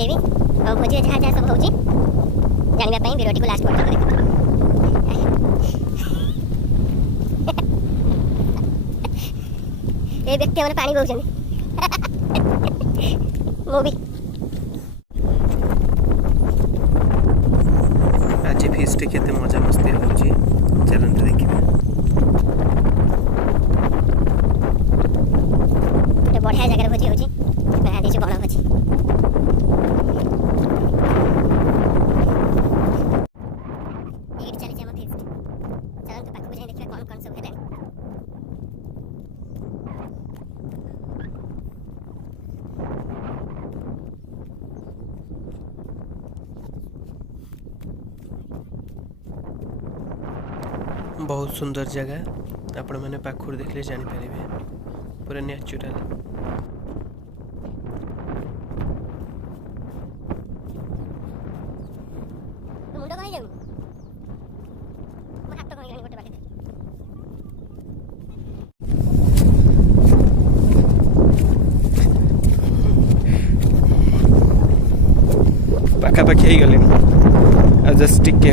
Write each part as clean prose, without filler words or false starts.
देखी और भोजी जहाँ जहाँ सब हो जानवाई भिडियो को लास्ट पर्यटन देखते ये व्यक्ति मैंने पानी बोल मूवी आज फिस्ट केते मजा मस्ती होची चलंतु देखिबे गोटे बढ़िया जगह भोजी होची मैं देछु बड़ भोजी एट चली जे हम फिस्ट चलंतु पाखु जाई देखिबा कोन कोन सब हेले बहुत सुंदर जगह आपण मैंने पाखुर देखले जानी पारे पूरा नेचुरल मुंडो कहीं जाऊ हाथ तो कहीं गोटे बाटे पाखापाखि गले जस्ट टिके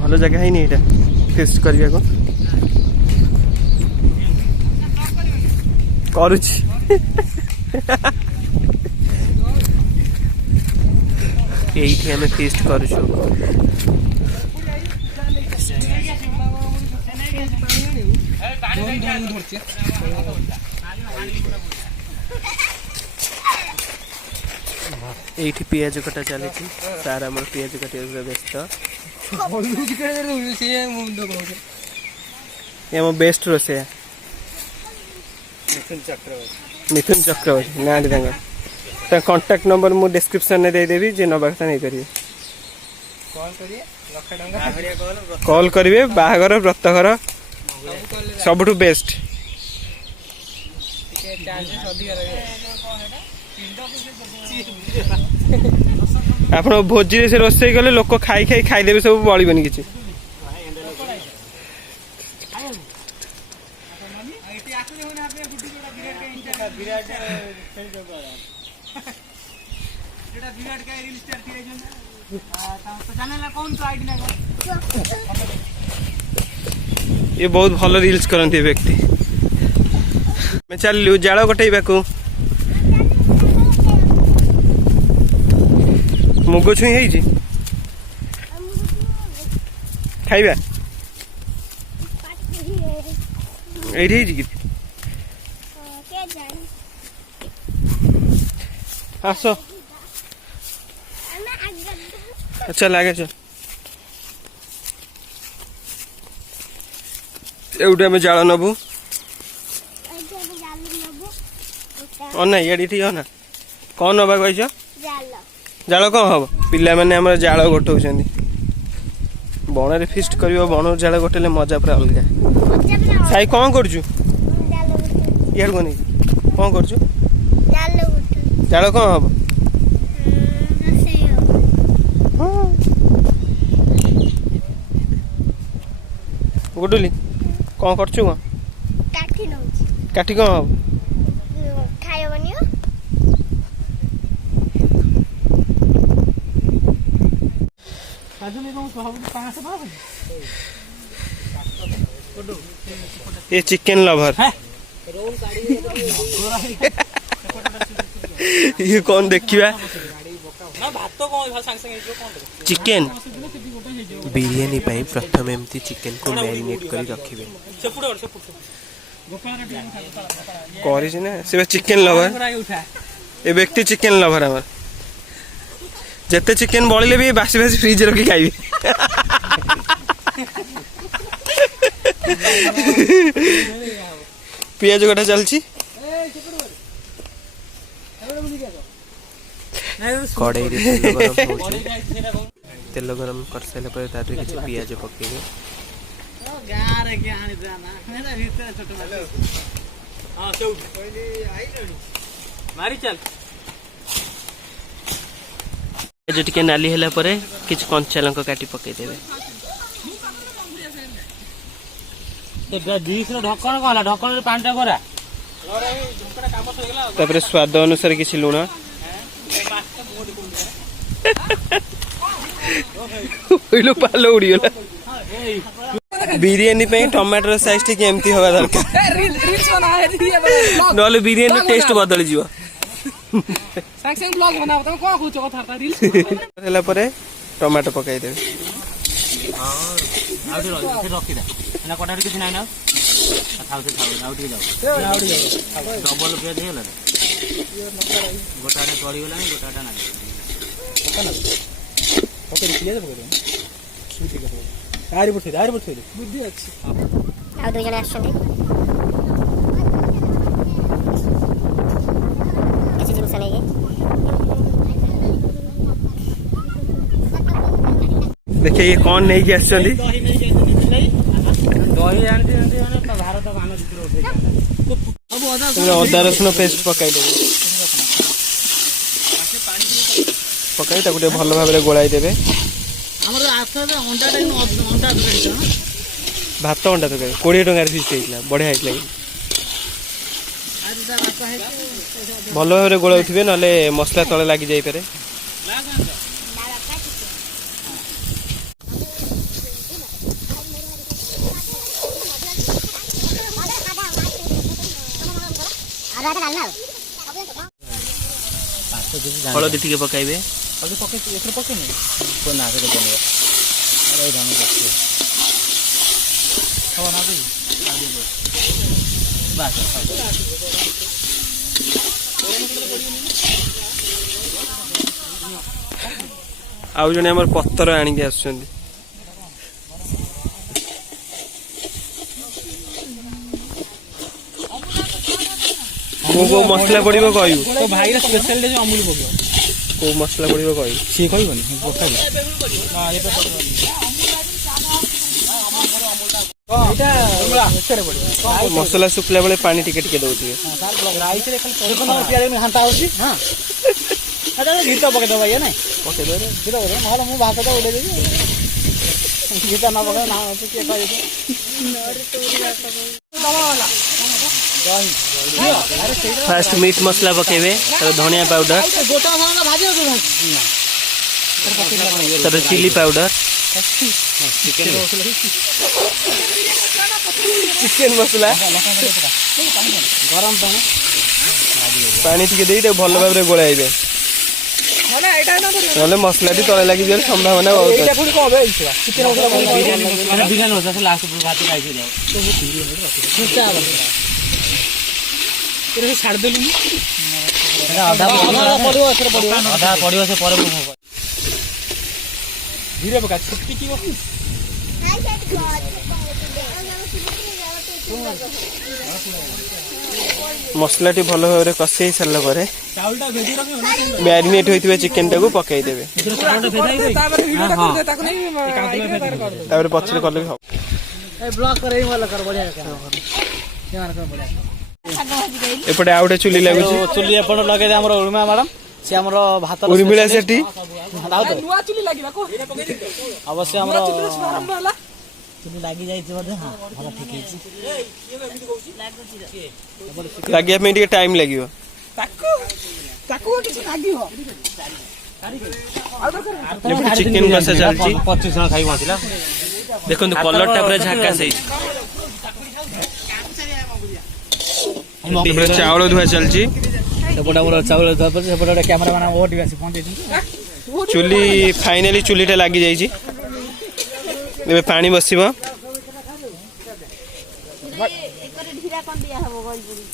भल जगह ही नहीं यहाँ फेस्ट करने को करुची यही आम फेस्ट करुचु ये पियाज कटा चली सार आम पियाज काटा व्यस्त ये मो बेस्ट रोसे मिथुन चक्रवर्ती ना कांटेक्ट नंबर मु डिस्क्रिप्शन में दे देबी जे नबाकता नहीं करिए कॉल करिवे बाहागर व्रतघर सबठु बेस्ट आप भोजी से रोसे गले लोक खाई खाई खाईदेवे सब बड़बनी किसी ये बहुत भल रील्स करते व्यक्ति मैं चलू जाल कटेबा को मुग छुई खाइबा ये आस चल आगे चल एवटे में जाल नबू ना ये ना कौन नबा कह जाल कौन हम पिला मैंने आम जाल गोटाऊँ बण फिस्ट कर बण जाल गोटेले मजा पूरा अलग साई कौन करुचु यार को नहीं कौन करुचु जाल कौन हम गुडुली कौन करछु काठी कौन हम ये चिकन लवर ये कौन देखिबा चिकन बिरयानी पाई प्रथम एमती चिकन को मैरिनेट करी रखिबे करिस ना से चिकन लवर ए व्यक्ति चिकन लवर हमर जते चिकन बळिले भी बासी बासी फ्रिज रखी खाइबे पियाज कटा चलची कड़ाई तेल गरम कर सारे पर किसी पियाज पकेबे टिके नाली है किसी कंचा लंका काटी पकईदेवे ढक्कन कला ढक्कन पांटा भरा तापर स्वाद अनुसार किसी लुण पाल उड़ीगला बिरियानी पे टमाटर साइज टी केमती होगा दरकार नले बिरियानी टेस्ट बदल जीव ହେଲା ପରେ ଟମାଟୋ ପକାଇ ଦେବେ କଟାରେ କିଛି ନାହିଁ ନା ଆଉ ଟିକେ ଯାଉ ଡବଲ ପିଆଜ ହେଇଗଲା ଗୋଟାଟା ଗଳିଗଲାଣି ଗୋଟାଟା ନାହିଁ ବୁଦ୍ଧି ଅଛି ଆଉ ଦୁଇ ଜଣ ଆସୁଛନ୍ତି କିଛି ଜିନିଷ ନେଇକି देखिए ये कौन नहीं कि आछंदी दही आनती भारत मान अदा रसुण पेस्ट पकाई देबे पकाई ताको भल भाव में गोलाई देबे भात अंडा तक 20 टंकार फिस्ट होइतला बढ़िया होइतला भल भाव में गोलाउथिबे नले मसला तले लागि जाई पारे हलदी टिके पकाइबे आउ जने हमर पत्तर आनी के आछंदी को मसला पड़िबो कहू तो भाई रा स्पेशल डे जो अमूल पकड़ को मसला पड़िबो कहू सी कहबनी बताई हां एटा मसला सुखला बेले पानी टिके टिके दउथिबे राइस रे खाली पियाज में हांता होची हां अरे गीत पके दो भाई ना पके दो रे गीत करे नहले मु भात तो उडे देबी गीत ना पके ना के कहै छै दवा वाला फर्स्ट मीट मसला पकेबे तर धनिया पाउडर गोटा भांगा भाजी तर चिली पाउडर चिकन मसला गरम पानी टिके देई ते भल भाव रे गोलाइबे नले मसला टी तले लागि जेल संभावना बहुत एटा पुनी को होबे इछा चिकन मसला बिरियानी मसला से लास्ट पर भात खाइ छै तो बिरियानी तेरे छाड़ देलु आधा पड़ियो से पर धीरे पका छुट्टी की बस मसला टी भल भाव रे कसे सरला परे चावलटा भेजी रखियो ना मैरिनेट होइतबे चिकन टाको पकाई देबे चावलटा भेजाई तापर वीडियो टा कर दे ताको नहीं तापर पछरे करले हो ए ब्लॉक करे वाला कर बढ़िया क्या कर बढ़िया एपटे आउटे चुली लागु चुली एपट लगे हमर उर्मा मैडम से हमर भात उर्मिला सेठी नुआ चुली लागिबा को अवश्य हमर चुली लागी जाई छै बदे हां भला ठीक है लागिया में टिके टाइम लागियो ताको किछ लागियो चिकन कसा चलची 25 जण खाइ वासिला देखो कलर टा पूरा झाका सही चावल धुआ चलची सेपटा मोर चावल धुआ पर सेपटा कैमरामैन ओटी आसी पहुंचे चुली फाइनली चुलीटा लागि जाई छी एबे पानी बसिबो एकरे ढीरा कोन दिया हबो गलपुरी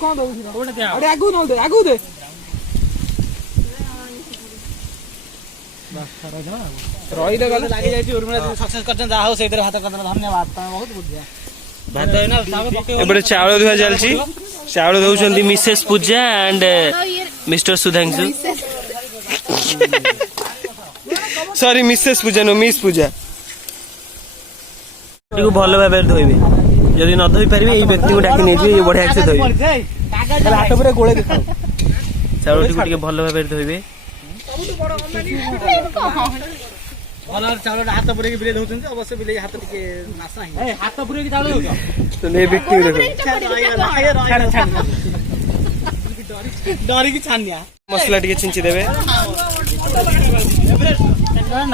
कोन दउ ओटा दे अरे आगु दे रही दे गले लागि जाई छी उर्मिला सक्सेस करछन जा हो सेतिर हाथ करन धन्यवाद तमे बहुत बुझिया भात है ना चावल पके एबे चावल धुआ चलची चावल धौछंती Mrs Pooja and Mr Sudhanshu sorry Mrs Pooja no Miss Pooja को भल भाव धोइबे जदि न धोई पारिबे एई व्यक्ति को डाकी नेबे ये बढ़िया से धोइबे हाथ पूरा गोळे देखाओ चावल टिके भल भाव धोइबे ଭଲ ଚାଉଳଟା ହାତ ପୁରେଇକି ବିଲେଇ ଦଉଛନ୍ତି ଅବଶ୍ୟ ବିଲେଇ ହାତ ଟିକେ ନାଶ ନାହିଁ ହାତ ପୁରେଇକି ଚାଉଳ ଦଉଛ ଏ ବ୍ୟକ୍ତି ଦେଖ ଡରିକି ଛାନିଆ ମସଲା ଟିକେ ଛିଞ୍ଚି ଦେବେ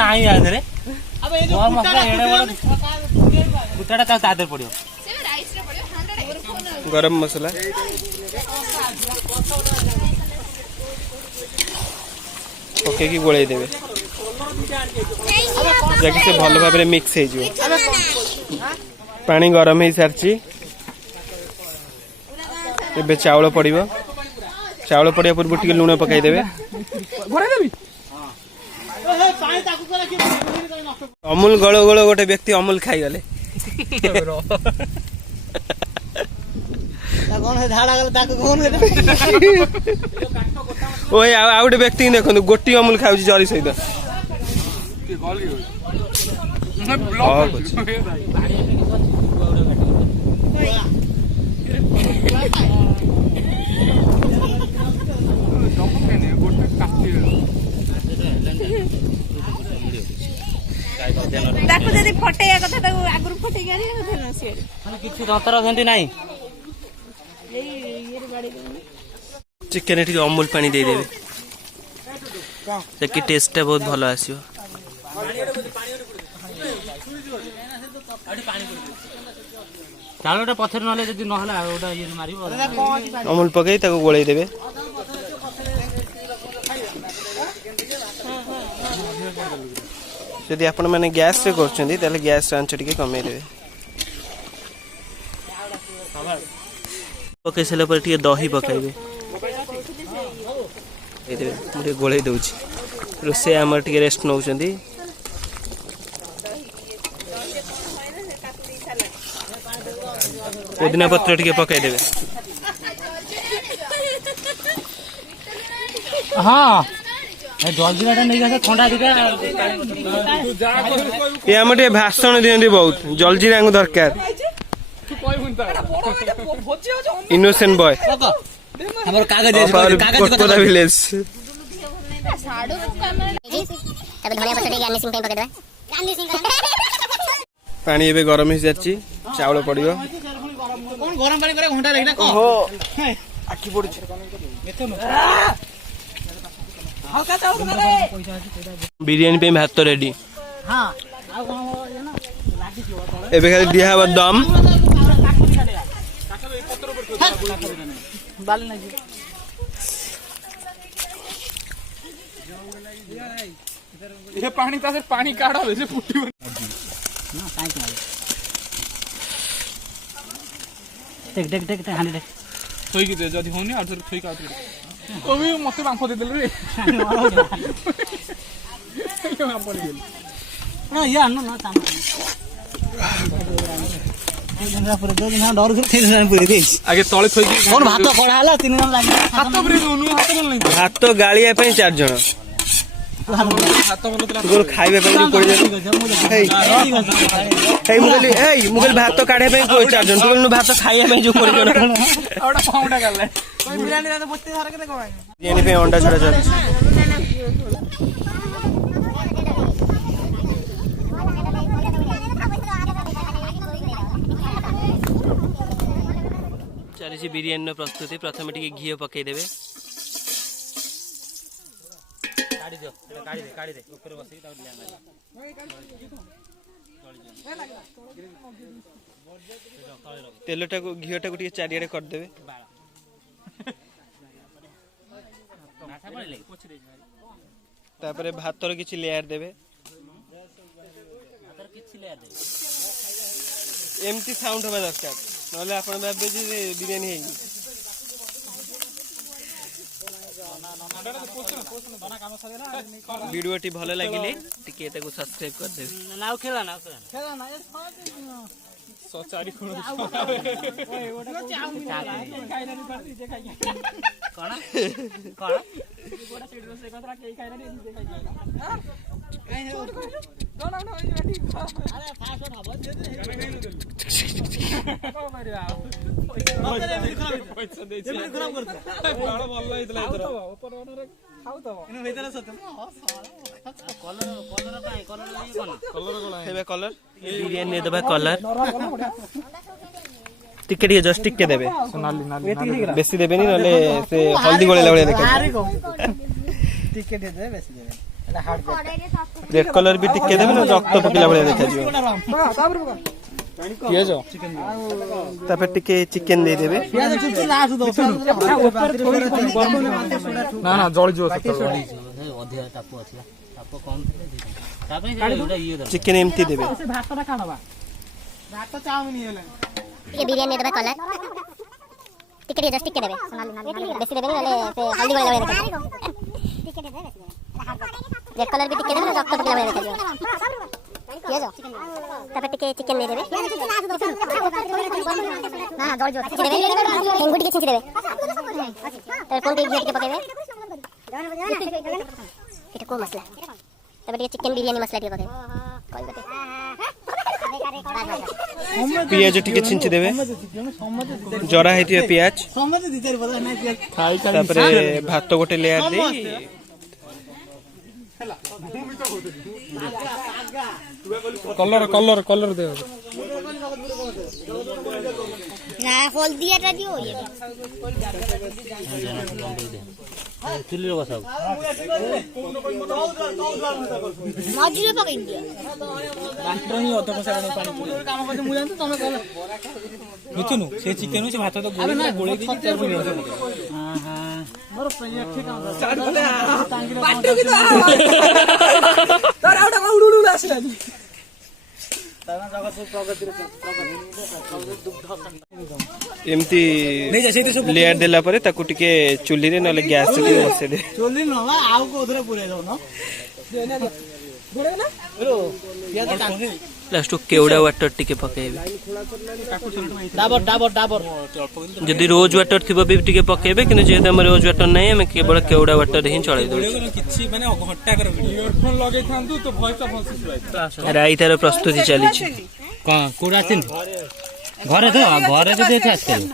ନାହିଁ ଆଧରେ ମସଲା ଏଡେ ବଡ ଗୁଟାଟା ତା ଦେହରେ ପଡିବ ଗରମ ମସଲା ପକେଇକି ଗୋଳେଇ ଦେବେ ଯାକି ସେ ଭଲ ଭାବରେ ମିକ୍ସ ହେଇଯିବ ପାଣି ଗରମ ହେଇ ସାରିଛି ଏବେ ଚାଉଳ ପଡିବ ଚାଉଳ ପଡିବା ପୂର୍ବରୁ ଟିକେ ଲୁଣ ପକାଇ ଦେବେ ଅମୁଲ ଗଳ ଗଳ ଗୋଟେ ବ୍ୟକ୍ତି ଅମୁଲ ଖାଇଗଲେ ଓଏ ଆଉ ଗୋଟେ ବ୍ୟକ୍ତି ଦେଖନ୍ତୁ ଗୋଟି ଅମୁଲ ଖାଉଛି ଜରି ସହିତ ତାକୁ ଯଦି ଫଟେଇବା କଥା ତାକୁ ଆଗରୁ ଫଟେଇକି ଆଣିବା କଥା ନା ସିଏ କିଛି ଯନ୍ତ୍ର ସେମିତି ନାହିଁ ଚିକେନ ଟିକେ ଅମୁଲ ପାଣି ଦେଇଦେବେ ଯାକି ଟେଷ୍ଟଟା ବହୁତ ଭଲ ଆସିବ ଚାଉଳଟା ପଛରେ ନହେଲେ ଯଦି ନହେଲେ ଆଉ ଗୋଟେ ଇଏ ମାରିବ ଅମୁଲ ପକେଇ ତାକୁ ଗୋଳେଇ ଦେବେ ଯଦି ଆପଣ ମାନେ ଗ୍ୟାସରେ କରୁଛନ୍ତି ତାହେଲେ ଗ୍ୟାସ ଆଞ୍ଚ ଟିକେ କମେଇ ଦେବେ ପକେଇ ସାରିଲା ପରେ ଟିକେ ଦହି ପକାଇବେ ମୁଁ ଟିକେ ଗୋଳେଇ ଦେଉଛି ରୋଷେଇ ଆମର ଟିକେ ରେଷ୍ଟ ନେଉଛନ୍ତି ପୁଦିନା ପତ୍ର ଟିକେ ପକାଇଦେବେ ହଁ ଜଲଜିରାଟା ନେଇକି ଆସ ଥଣ୍ଡା ଟିକେ ଏ ଆମର ଟିକେ ଭାଷଣ ଦିଅନ୍ତି ବହୁତ ଜଲଜିରାଙ୍କୁ ଦରକାର ଇନୋସେଣ୍ଟ ବୟ ଆମର କାଗଜ କୋଟପଦା ଭିଲେଜ ପାଣି ଏବେ ଗରମ ହେଇସାରିଛି ଚାଉଳ ପଡିବ ଗରମ ପାଣି করে ঘন্টা লাগি না কো ଆଖି ପଡୁଛି হালকা চাউল করে ବିରିୟାନୀ ପାଇଁ ଭାତ ରେଡି হ্যাঁ ଆଉ কোন না লাগি ছিল ଏବେ ଖାଲି ଦିଆ ହବ ଦମ ବାଲି ନାହିଁ ये पानी ता से पानी काढ़ा वैसे फुटी ना काई के देख देख देख हांडी देख थोई की जदी होनी और थोई का ओ भी मते बांफो दे देले रे यो बांफो दे ना ये अन्नो ना ताम जनरा पर दो दिन डर से 3 दिन पूरे देछ आगे तळे थोई की कोन भात कोडा हला 3 दिन लागि हाथ बरे दोनु हाथ बोल नहीं ଭାତ ଗାଳିଆ ପାଇଁ 4 ଜଣ हाथ बोल तला ତୋର ଖାଇବା ପାଇଁ ଯୋଉ ପଡି ହେଇ ମୁଁ କହିଲି ଭାତ କାଢିବା ପାଇଁ 4 ଜଣ ତୁ କହିଲୁ ଭାତ ଖାଇବା ପାଇଁ ଯୋଉ 4 ଜଣ आवडा पाउडा गल्ले कोई बिरयानी रे बत्ती धर के देखो ବିରିୟାନୀ ପାଇଁ ଅଣ୍ଡା ଛଡା ଚାଲିଛି ଚାଲିଛି ବିରିୟାନୀର ପ୍ରସ୍ତୁତି ପ୍ରଥମେ ଟିକେ ଘିଅ ପକେଇ ଦେବେ काढी दियो काढी दे ऊपर बसी ता लिया ତେଲଟାକୁ ଘିଅଟାକୁ ଟିକେ ଚାରିଆଡେ କରିଦେବେ ତାପରେ ଭାତର କିଛି ଲେୟାର ଦେବେ ଏମିତି ସାଉଣ୍ଡ ହେବା ଦରକାର ନହେଲେ ଆପଣ ଭାବିବେ ଯେ ବିରିୟାନୀ ହେଇନି ଭିଡିଓଟି ଭଲ ଲାଗିଲେ ଟିକେ ତାକୁ ସବସ୍କ୍ରାଇବ କରିଦେବେ नाव खेला ना सचारी कोन कोन पैसा देछि बड़ भल लागितला इधर କଲର ବିରିୟାନୀ ଦେବା କଲର ଟିକେ ଟିକେ ଜଷ୍ଟ ଟିକେ ଦେବେ ବେଶୀ ଦେବେନି ନହେଲେ ସେ ହଳଦୀ ଗୋଳେଇଲା ଭଳିଆ ଦେଖାଯିବ ରେଡ୍ କଲର ବି ଟିକେ ଦେବେ ନା ରକ୍ତ ପକେଇଲା ଭଳିଆ ଦେଖାଯିବ ପିଆଜ ତାପରେ ଟିକେ ଚିକେନ ଦେଇଦେବେ ନା ନା ଜଳିଯିବ ଚିକେନ ଏମିତି ଦେବେ ଟିକେ ବିରିୟାନୀ ଦେବା କଲର ଟିକେ ଟିକେ ଜଷ୍ଟ ଟିକେ ଦେବେ ବେଶୀ ଦେବେନି ନହେଲେ ସେ ହଳଦୀ ଗୋଳେଇଲା ଭଳିଆ ଦେଖାଯିବ ରେଡ୍ କଲର ବି ଟିକେ ଦେବେ ନା ରକ୍ତ ପକେଇଲା ଭଳିଆ ଦେଖାଯିବ ପିଆଜ ତାପରେ ଟିକେ ଚିକେନ ଦେଇଦେବେ ନା ଜଳ ଜଳ ଦେବେ ହେଙ୍ଗୁ ଟିକେ ଛିଞ୍ଚି ଦେବେ ତାପରେ ପୁଣି ଟିକେ ଘିଅ ଟିକେ ପକେଇବେ ଏଇଟା କୋଉ ମସଲା ତାପରେ ଟିକେ ଚିକେନ ବିରିୟାନୀ ମସଲା ଟିକେ ପକେଇବେ ପିଆଜ ଟିକେ ଛିଞ୍ଚି ଦେବେ ଜରା ହେଇଥିବା ପିଆଜ ତାପରେ ଭାତ ଗୋଟେ ଲେୟାର ଦେଇ କଲର କଲର କଲର ଦେବ ନା ହଳଦିଆଟା ଦିଅ ଚୁଲିରେ ବସାଉ ମଝିରେ ପକେଇ ଦିଅ ବୁଝୁନୁ ସେ ଚିକେନ ସେ ଭାତ ତ ଗୋଳେଇ ଏମିତି ଲେୟାର ଦେଲା ପରେ ତାକୁ ଟିକେ ଚୁଲିରେ ନହେଲେ ଗ୍ୟାସ ଟିକେ ବସେଇ ଦେ ଲାଷ୍ଟ କେଉଡା ୱାଟର ଟିକେ ପକେଇବେ ଯଦି ରୋଜ ୱାଟର ଥିବ ବି ଟିକେ ପକେଇବେ କିନ୍ତୁ ଯେହେତୁ ଆମର ରୋଜ ୱାଟର ନାହିଁ ଆମେ କେବଳ କେଉଡା ୱାଟର ହିଁ ଚଳେଇ ଦଉଛୁ ରାଇତାର ପ୍ରସ୍ତୁତି ଚାଲିଛି କୋଉଟା ଆସିନି ଘରେ ତ ଆସିଥିଲୁ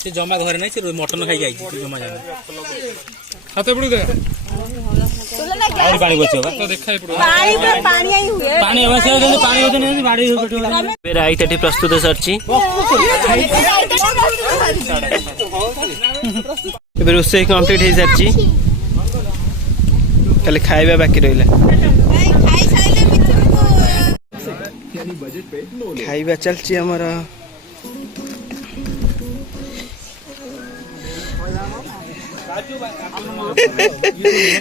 ସେ ଜମା ଘରେ ନାହିଁ ସେ ମଟନ ଖାଇକି ଆଇଛି ଜମା ଜାଣି ହାତ ପଡୁ ଦେ ଆହୁରି ପାଣି ବସିବ ରାଇତାଟି ପ୍ରସ୍ତୁତ ସରିଛି ଏବେ ରୋଷେଇ କମ୍ପ୍ଲିଟ ହେଇସାରିଛି ଖାଲି ଖାଇବା ବାକି ରହିଲା ଖାଇବା ଚାଲିଛି ଆମର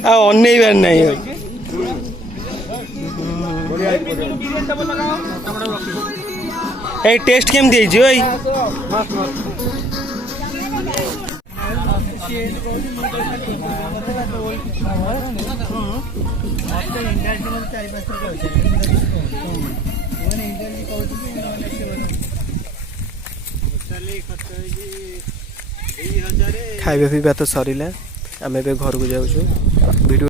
ଆଉ ଅନେଇବାର ନାହିଁ ଏଇ ଟେଷ୍ଟ କେମିତି ହେଇଛି ଭାଇ ଖାଇବା ପିଇବା ତ ସରିଲା ଆମେ ଏବେ ଘରକୁ ଯାଉଛୁ ଭିଡ଼ିଓ